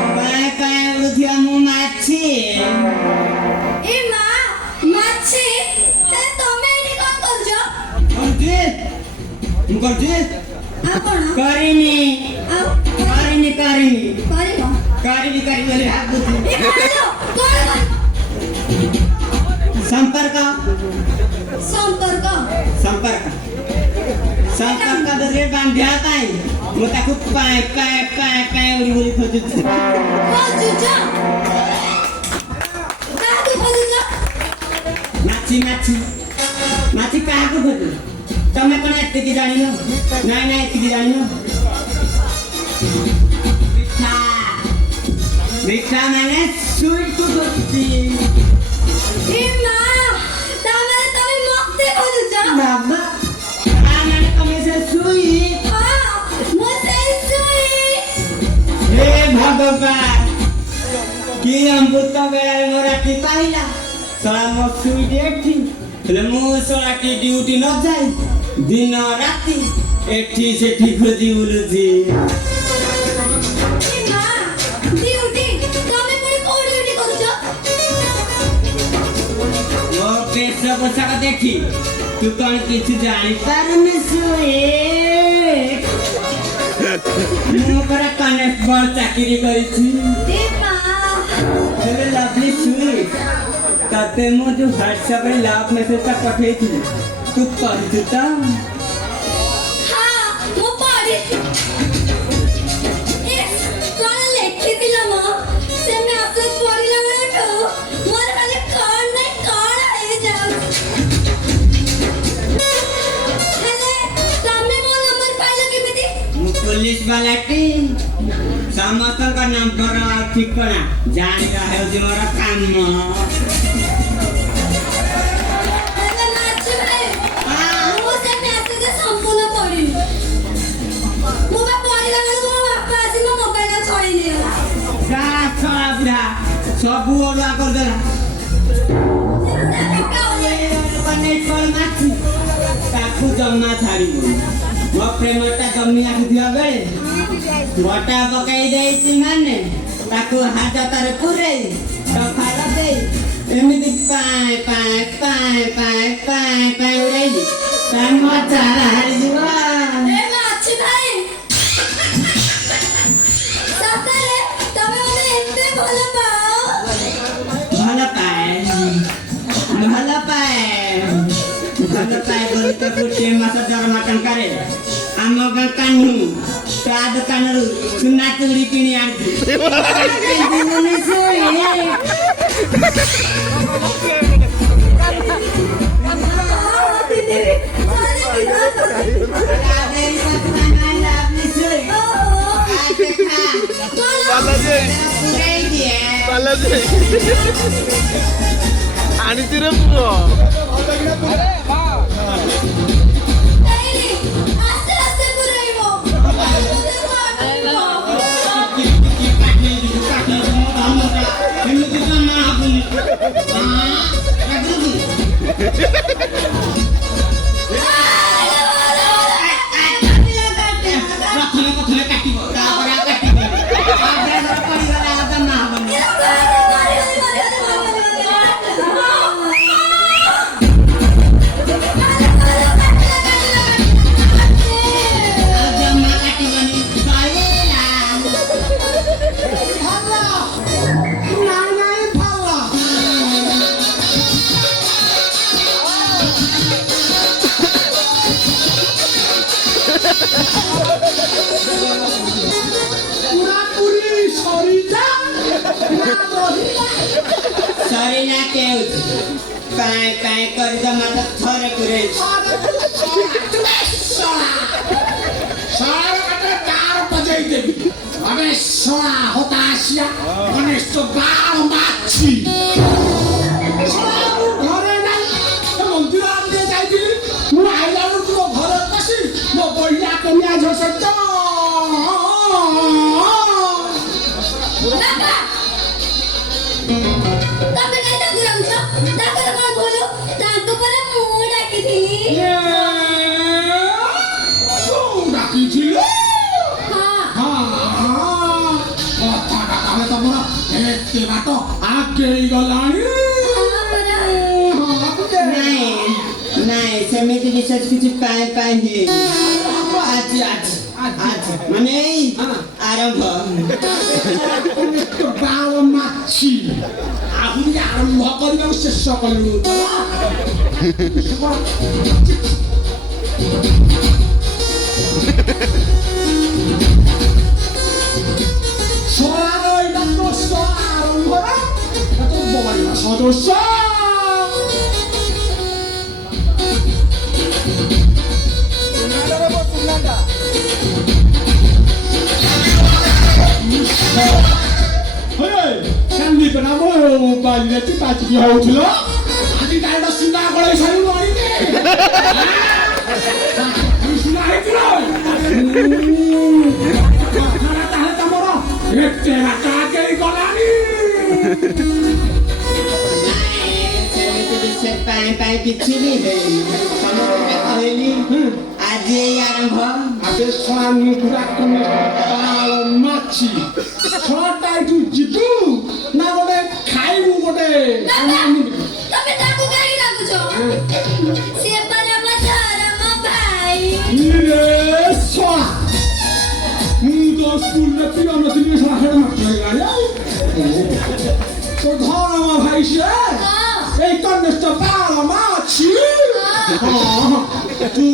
ଉଠୁଥିବା ମୁଁ ମାଛି ଏ ମା ମାଛି ତମେ ଏଠି କଣ କରୁଛ? ମୁଁ କରୁଛି ଆପଣ କରିନି କରିନି କରିନି କରିବ କରିବି କରିବି ବୋଲି ଭାବୁଛି କଣ संपर्क संपर्क संपर्क संपर्क दरे बांध्या पाई मु ताकू पाए पाए पाए पाए उड़ी उड़ी खोजुछ खोजुछ काकू खोजुछ नाची नाची नाची काकू खोजु तमे कोन एते की जानिनो नाइ नाइ एते की जानिनो मिठा मिठा माने स्वीट को खोजती ए मां तमे मक्ते खोजुछ बाबा माने तमे से सुई हां मो से सुई हे भगवान की अमृत बेला मोरा की पाइला सला मो सुई देखी ले मो सला की ड्यूटी न जाई दिन राती एठी सेठी खोजी उलुजी ए मां ड्यूटी तमे को ड्यूटी करूछ वो पेशा पोशाक देखी तू कौन किसी जानी पारुनी सुई मु पर कनेक्टर चाकरी करिछि ए मां हेलो लवली सुई ताते मु जो व्हाट्सएप रे लव मैसेज ता पठेई थी तू पढ़ि त हां मो पढ़ी ए कोन लेखि दिला मो से मैं आपसे पढ़िला बेले तो मोर खाली कोन नहीं कोन आइ जाउ हेले तमे मो नंबर पाइला केमिति मु पुलिस वाला टी समस्त का नंबर ठिकाना जानी रहे हो मोर काम हेले नाच भाई मो से मैसेज संपूर्ण पढ़ी मो बा पढ़िला बेले मो बापा आसी मो मोबाइल छोड़ी लिया सारा छोड़ा बुढ़ा सबू ओडा कर देला कने छोड़ माची ताकू जम्मा छाड़ी मो प्रेमटा जम्मी आखि दिया बेले गोटा पकाई देइछि माने ताकू हाथ तारे पुरे तो खाला दे एमिति पाए पाए पाए पाए पाए पाए उड़ाई तान मचा हारी जीवा ए नाच भाई सतरे तमे मने एते भलो पाओ भला पाए बोली तो पुटे मासा दर मटन करे आम गाँ कान्हू ता दुकानरू सुना चूड़ी किणी आनती 아니지를 부어. आस्ते आस्ते पुराइबो सरीना के पाए पाए कर जमा तो थरे पुरे सारा कटे कार बजाई देवी अबे सोना होता आसिया गणेश तो गाल माछी सोना घरे नाही तो मंदिर आले जाईली मु आइला तो घरे पसी मो बहिया कन्या झसत तमे काय दाखुरामछ दाखुर कोण बोलू ताको पर मु डाकिथिली डाकी छिलो ଆଗେଇ ଗଲାଣି ନାଇଁ ନାଇଁ ସେମିତି ବିଶେଷ କିଛି ପାଏ ହେଇନି ଆଜି ଆଜି ଆଜି ମାନେ ଏଇ ଆରମ୍ଭ ବାଳ ମାଛି ଆହୁରି ଆରମ୍ଭ କରିବାକୁ ଶେଷ କଲୁ ସରାର ଏଇଟା ତ ଆରମ୍ଭ ତ ବଢିଆ ସଦସ୍ୟ କାଲି ପରା ମୋ ବାଲିରେ ତୁ ପାଚିକି ହଉଥିଲ ଆଜି ତାର ସୁନା କଳେଇ ସାରିବୁ ଆଣିକି ସୁନା ହେଇଥିଲ ତାହେଲେ ତମର ଏତେ ବାଟ ଆଗେଇ ଗଲାଣି ସେମିତି ବିଶେଷ ପାଏ କିଛି ବି ହେଇନି ସମସ୍ତେ କହିଲି ଆଜି ଏଇ ଆରମ୍ଭ ଆବେ ସ୍ୱାମୀ ପୁରା ବାଳ ମାଛି ଛଅଟା ଏଠୁ ଯିବୁ ନା ଗୋଟେ ଖାଇବୁ ଗୋଟେ ତମେ ତାକୁ କାହିଁକି ଡାକୁଛ ସିଏ ପରା ମୋ ଧରମ ଭାଇ ଇରେ ଶଳା ମୁଁ ତ ସ୍କୁଲରେ ପିଅ ନଥିଲି ଶଳା ହେଡ଼ ମାତ୍ର ହେଇଗଲାଣି ଆଉ ତ ଧରମ ଭାଇ ସିଏ ଏଇ କନିଷ୍ଠ ବାଳ ମାଛି ହଁ ତୁ